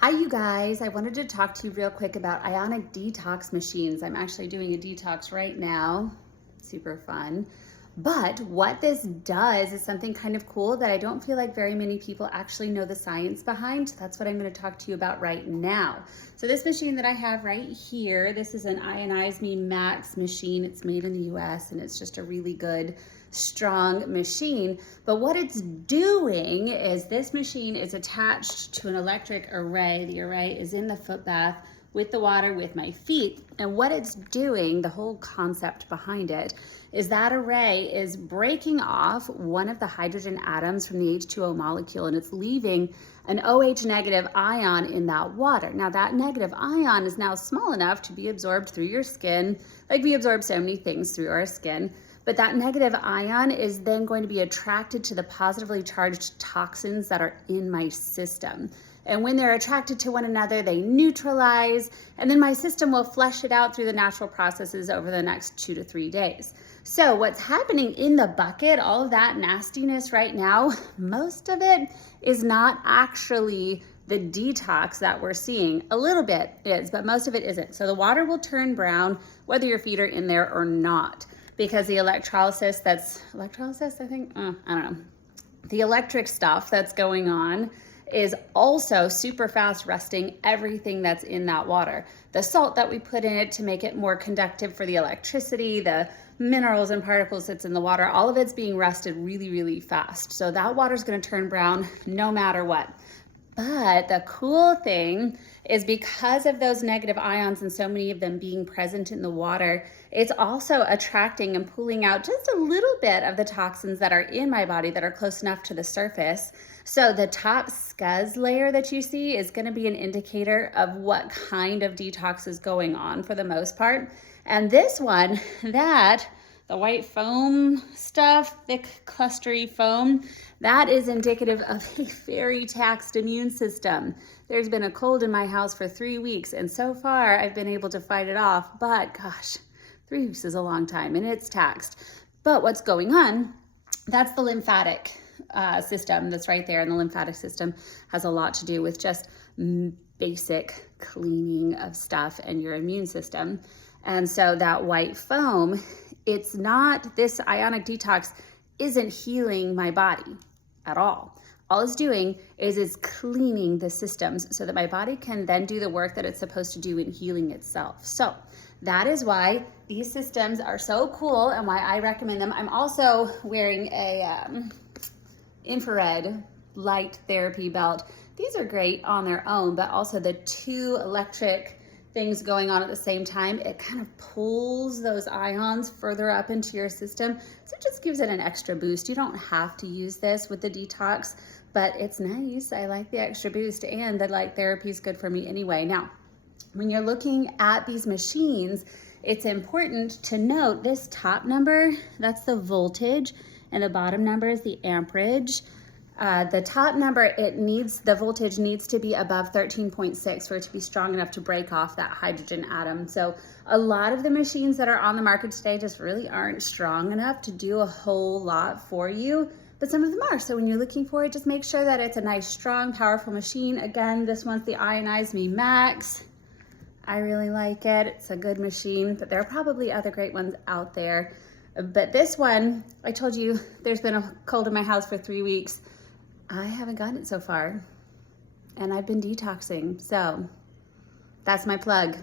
Hi, you guys. I wanted to talk to you real quick about Ionic detox machines. I'm actually doing a detox right now. Super fun. But what this does is something kind of cool that I don't feel like very many people actually know the science behind. That's what I'm going to talk to you about right now. So this machine that I have right here, this is an Ionize Me Max machine. It's made in the US and it's just a really good, strong machine. But what it's doing is this machine is attached to an electric array. The array is in the foot bath with the water with my feet. And what it's doing, the whole concept behind it, is that array is breaking off one of the hydrogen atoms from the H2O molecule, and it's leaving an OH negative ion in that water. Now that negative ion is now small enough to be absorbed through your skin, like we absorb so many things through our skin. But that negative ion is then going to be attracted to the positively charged toxins that are in my system. And when they're attracted to one another, they neutralize, and then my system will flush it out through the natural processes over the next 2 to 3 days. So what's happening in the bucket, all of that nastiness right now, most of it is not actually the detox that we're seeing. A little bit is, but most of it isn't. So the water will turn brown whether your feet are in there or not, because the electrolysis, I think, I don't know. The electric stuff that's going on is also super fast rusting everything that's in that water. The salt that we put in it to make it more conductive for the electricity, the minerals and particles that's in the water, all of it's being rusted really, really fast. So that water's gonna turn brown no matter what. But the cool thing is, because of those negative ions and so many of them being present in the water, it's also attracting and pulling out just a little bit of the toxins that are in my body that are close enough to the surface. So the top scuzz layer that you see is going to be an indicator of what kind of detox is going on for the most part. And this one, the white foam stuff, thick clustery foam, that is indicative of a very taxed immune system. There's been a cold in my house for 3 weeks, and so far I've been able to fight it off, but gosh, 3 weeks is a long time and it's taxed. But what's going on, that's the lymphatic system that's right there, and the lymphatic system has a lot to do with just basic cleaning of stuff and your immune system. And so that white foam, it's not, this Ionic detox isn't healing my body at all. All it's doing is it's cleaning the systems so that my body can then do the work that it's supposed to do in healing itself. So that is why these systems are so cool and why I recommend them. I'm also wearing a infrared light therapy belt. These are great on their own, but also the two electric things going on at the same time, it kind of pulls those ions further up into your system. So it just gives it an extra boost. You don't have to use this with the detox, but it's nice. I like the extra boost, and the light therapy is good for me anyway. Now, when you're looking at these machines, it's important to note this top number, that's the voltage, and the bottom number is the amperage. The top number, the voltage needs to be above 13.6 for it to be strong enough to break off that hydrogen atom. So a lot of the machines that are on the market today just really aren't strong enough to do a whole lot for you, but some of them are. So when you're looking for it, just make sure that it's a nice, strong, powerful machine. Again, this one's the Ionize Me Max. I really like it. It's a good machine, but there are probably other great ones out there. But this one, I told you, there's been a cold in my house for 3 weeks. I haven't gotten it so far, and I've been detoxing, so that's my plug.